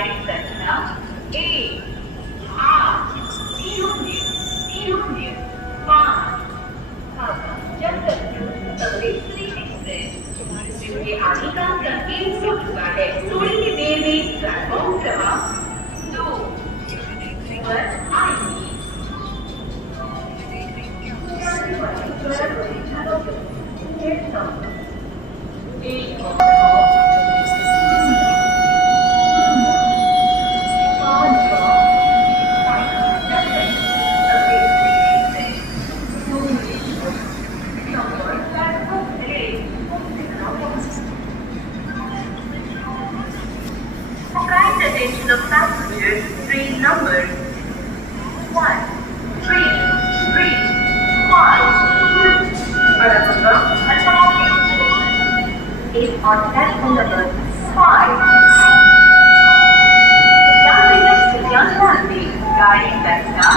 गाड़ी संख्या 1-8-0-0-5 हावड़ा जगदलपुर कवरेत्री एक्सप्रेस जिसके आने का संकेत हो चुका है। थोड़ी ही देर में प्लेटफॉर्म क्रमांक 2 पर आएगी। For kind attention of passengers, train numbers 1, 3, 3, 5, Baratunda, is on platform number 5. यात्रीगण कृपया ध्यान दें, गाड़ी संख्या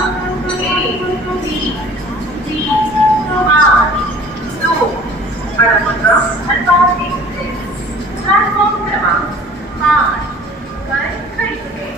1-3-3-5-2 Baratunda, एक्सप्रेस प्लेटफॉर्म क्रमांक 5 पर खड़ी है।